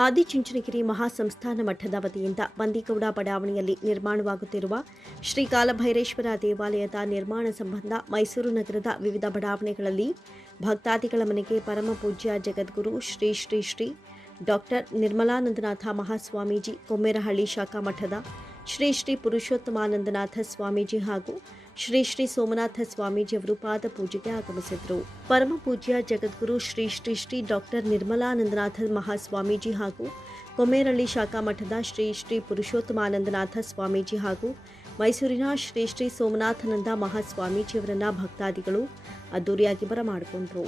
ಆದಿಚುಂಚನಗಿರಿ ಮಹಾಸಂಸ್ಥಾನ ಮಠದ ವತಿಯಿಂದ ಬಂದಿಗೌಡ ಬಡಾವಣೆಯಲ್ಲಿ ನಿರ್ಮಾಣವಾಗುತ್ತಿರುವ ಶ್ರೀ ಕಾಲಭೈರೇಶ್ವರ ದೇವಾಲಯದ ನಿರ್ಮಾಣ ಸಂಬಂಧ ಮೈಸೂರು ನಗರದ ವಿವಿಧ ಬಡಾವಣೆಗಳಲ್ಲಿ ಭಕ್ತಾದಿಗಳ ಮನೆಗೆ ಪರಮ ಪೂಜ್ಯ ಜಗದ್ಗುರು ಶ್ರೀ ಶ್ರೀ ಶ್ರೀ ಡಾಕ್ಟರ್ ನಿರ್ಮಲಾನಂದನಾಥ ಮಹಾಸ್ವಾಮೀಜಿ ಕೊಮ್ಮೇರಹಳ್ಳಿ ಶಾಖಾ ಮಠದ ಶ್ರೀ ಶ್ರೀ ಪುರುಷೋತ್ತಮಾನಂದನಾಥ ಸ್ವಾಮೀಜಿ ಹಾಗೂ ಶ್ರೀ ಶ್ರೀ ಸೋಮನಾಥ ಸ್ವಾಮೀಜಿಯವರು ಪಾದ ಪೂಜೆಗೆ ಆಗಮಿಸಿದರು. ಪರಮ ಪೂಜ್ಯ ಜಗದ್ಗುರು ಶ್ರೀ ಶ್ರೀ ಶ್ರೀ ಡಾಕ್ಟರ್ ನಿರ್ಮಲಾನಂದನಾಥ ಮಹಾಸ್ವಾಮೀಜಿ ಹಾಗೂ ಕೊಮೇರಳ್ಳಿ ಶಾಖಾ ಮಠದ ಶ್ರೀ ಶ್ರೀ ಪುರುಷೋತ್ತಮಾನಂದನಾಥ ಸ್ವಾಮೀಜಿ ಹಾಗೂ ಮೈಸೂರಿನ ಶ್ರೀ ಶ್ರೀ ಸೋಮನಾಥನಂದ ಮಹಾಸ್ವಾಮೀಜಿಯವರನ್ನ ಭಕ್ತಾದಿಗಳು ಅದ್ದೂರಿಯಾಗಿ ಬರಮಾಡಿಕೊಂಡರು.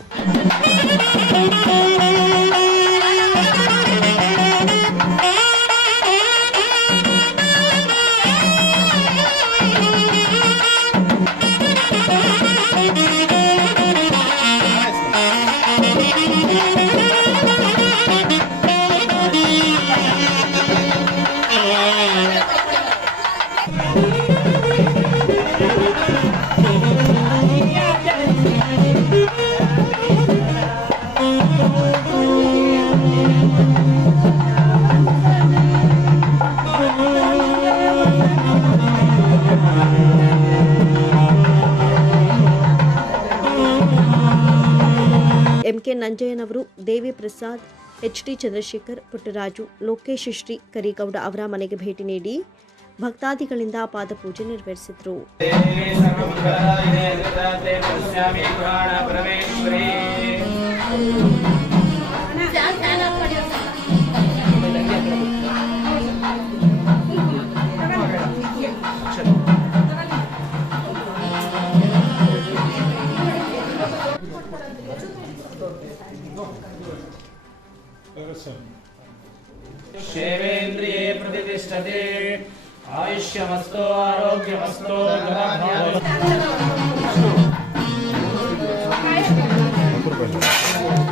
ಎಂಕೆ ನಂಜಯ್ಯನವರು ದೇವಿ ಪ್ರಸಾದ್ ಎಚ್ ಡಿ ಚಂದ್ರಶೇಖರ್ ಪುಟ್ಟರಾಜು, ಲೋಕೇಶ್ ಶ್ರೀ ಕರಿಗೌಡ ಅವರ ಮನೆಗೆ ಭೇಟಿ ನೀಡಿ ಭಕ್ತಾದಿಗಳಿಂದ ಪಾದಪೂಜೆ ನೆರವೇರಿಸಿದರು सेवेन्द्रिये प्रतिष्ठते ఆయుష్యమస్తో ఆరోగ్యమస్తో Thank you.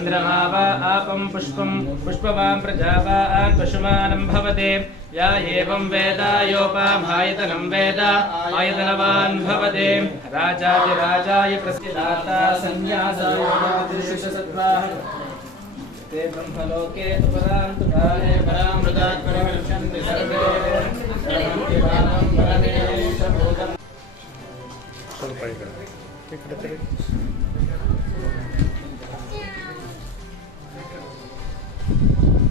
चन्द्रमा वा आपं पुष्पं पुष्पवान् प्रजावान् पशुमानं भवते या एवं वेद योपामायतनं वेद आयतनवान् भवते राजाधिराजाय प्रसिद्धाता सन्न्यासाय ते ब्रह्मलोके तु परान्तु काले परामृतात् परिवर्षन्ति सर्वे सर्वं केवलं परमेशभूतम्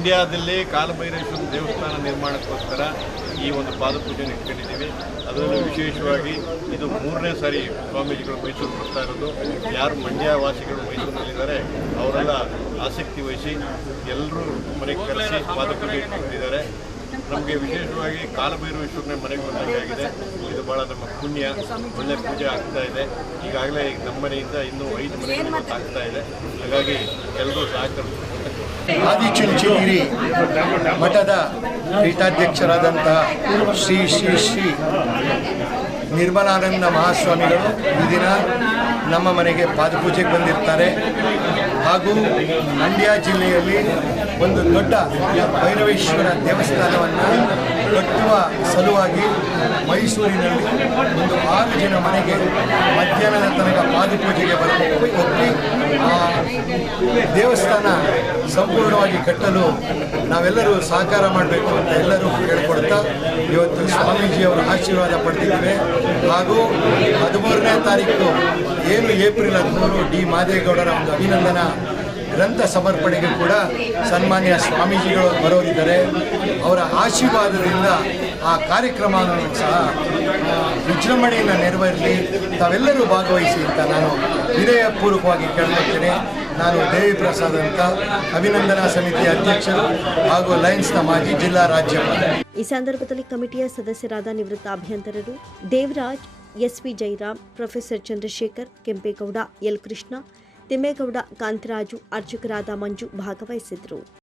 ಮಂಡ್ಯದಲ್ಲಿ ಕಾಲಭೈರೇಶ್ವರ ದೇವಸ್ಥಾನ ನಿರ್ಮಾಣಕ್ಕೋಸ್ಕರ ಈ ಒಂದು ಪಾದಪೂಜೆಯನ್ನು ಇಟ್ಕೊಂಡಿದ್ದೀವಿ. ಅದರಲ್ಲೂ ವಿಶೇಷವಾಗಿ ಇದು ಮೂರನೇ ಸಾರಿ ಸ್ವಾಮೀಜಿಗಳು ಮೈಸೂರು ಬರ್ತಾ ಇರೋದು. ಯಾರು ಮಂಡ್ಯ ವಾಸಿಗಳು ಮೈಸೂರಿನಲ್ಲಿದ್ದಾರೆ, ಅವರೆಲ್ಲ ಆಸಕ್ತಿ ವಹಿಸಿ ಎಲ್ಲರೂ ಮನೆಗೆ ಕಲಿಸಿ ಪಾದಪೂಜೆ ಇಟ್ಕೊಂಡಿದ್ದಾರೆ. ನಮಗೆ ವಿಶೇಷವಾಗಿ ಕಾಲಭೈರವೇಶ್ವರನ ಮನೆಗೆ ಬಂದಾಗಿದೆ ಇದು ಬಹಳ ನಮ್ಮ ಪುಣ್ಯ, ಒಳ್ಳೆ ಪೂಜೆ ಆಗ್ತಾ ಇದೆ. ಈಗಾಗಲೇ ನಮ್ಮ ಮನೆಯಿಂದ ಇನ್ನೂ ಐದು ಮನೆಗಳು ಆಗ್ತಾ ಇದೆ. ಹಾಗಾಗಿ ಎಲ್ಲರೂ ಸಹಕರಿಸ್ತಾರೆ ಆದಿಚುಂಚನಗಿರಿ ಮಠದ ಪೀಠಾಧ್ಯಕ್ಷರಾದಂತಹ ಶ್ರೀ ಶ್ರೀ ಶ್ರೀ ನಿರ್ಮಲಾನಂದ ಮಹಾಸ್ವಾಮಿಗಳು ಈ ದಿನ ನಮ್ಮ ಮನೆಗೆ ಪಾದಪೂಜೆಗೆ ಬಂದಿರ್ತಾರೆ. ಹಾಗೂ ಮಂಡ್ಯ ಜಿಲ್ಲೆಯಲ್ಲಿ ಒಂದು ದೊಡ್ಡ ಭೈರವೇಶ್ವರ ದೇವಸ್ಥಾನವನ್ನು ಕಟ್ಟುವ ಸಲುವಾಗಿ ಮೈಸೂರಿನಲ್ಲಿ ಒಂದು ಆರು ಜನ ಮನೆಗೆ ಮಧ್ಯಾಹ್ನದ ತನಕ ಪಾದಪೂಜೆಗೆ ಬರಬೇಕು. ಆ ದೇವಸ್ಥಾನ ಸಂಪೂರ್ಣವಾಗಿ ಕಟ್ಟಲು ನಾವೆಲ್ಲರೂ ಸಹಕಾರ ಮಾಡಬೇಕು ಅಂತ ಎಲ್ಲರೂ ಕೇಳಿಕೊಡ್ತಾ ಇವತ್ತು ಸ್ವಾಮೀಜಿಯವರ ಆಶೀರ್ವಾದ ಪಡೆದಿದ್ದೇವೆ. ಹಾಗೂ ಹದಿಮೂರನೇ ತಾರೀಕು, ಏನು ಏಪ್ರಿಲ್ ಹದಿಮೂರು ಡಿ ಮಾದೇಗೌಡರ ಒಂದು ಅಭಿನಂದನಾ ಗ್ರಂಥ ಸಮರ್ಪಣೆಗೆ ಕೂಡ ಸನ್ಮಾನ್ಯ ಸ್ವಾಮೀಜಿಗಳು ಬರೋರಿದ್ದಾರೆ. ಅವರ ಆಶೀರ್ವಾದದಿಂದ ಆ ಕಾರ್ಯಕ್ರಮವನ್ನು ಸಹ ವಿಜೃಂಭಣೆಯನ್ನು ನೆರವೇರಲಿ. ತಾವೆಲ್ಲರೂ ಭಾಗವಹಿಸಿ ಅಂತ ನಾನು ವಿನಯಪೂರ್ವಕವಾಗಿ ಕೇಳ್ಕೊಳ್ತೇನೆ. ನಾನು ದೇವಿ ಪ್ರಸಾದ್ ಅಂತ ಅಭಿನಂದನಾ ಸಮಿತಿಯ ಅಧ್ಯಕ್ಷರು ಹಾಗೂ ಲಯನ್ಸ್ನ ಮಾಜಿ ಜಿಲ್ಲಾ ರಾಜ್ಯಪಾಲ ಈ ಸಂದರ್ಭದಲ್ಲಿ ಕಮಿಟಿಯ ಸದಸ್ಯರಾದ ನಿವೃತ್ತ ಅಭಿಯಂತರರು Devaraj S V Jairam, professor Chandrashekar Kempegowda, L Krishna Thimmegowda Kantharaju ಅರ್ಚಕರಾದ Manju ಭಾಗವಹಿಸಿದ್ರು.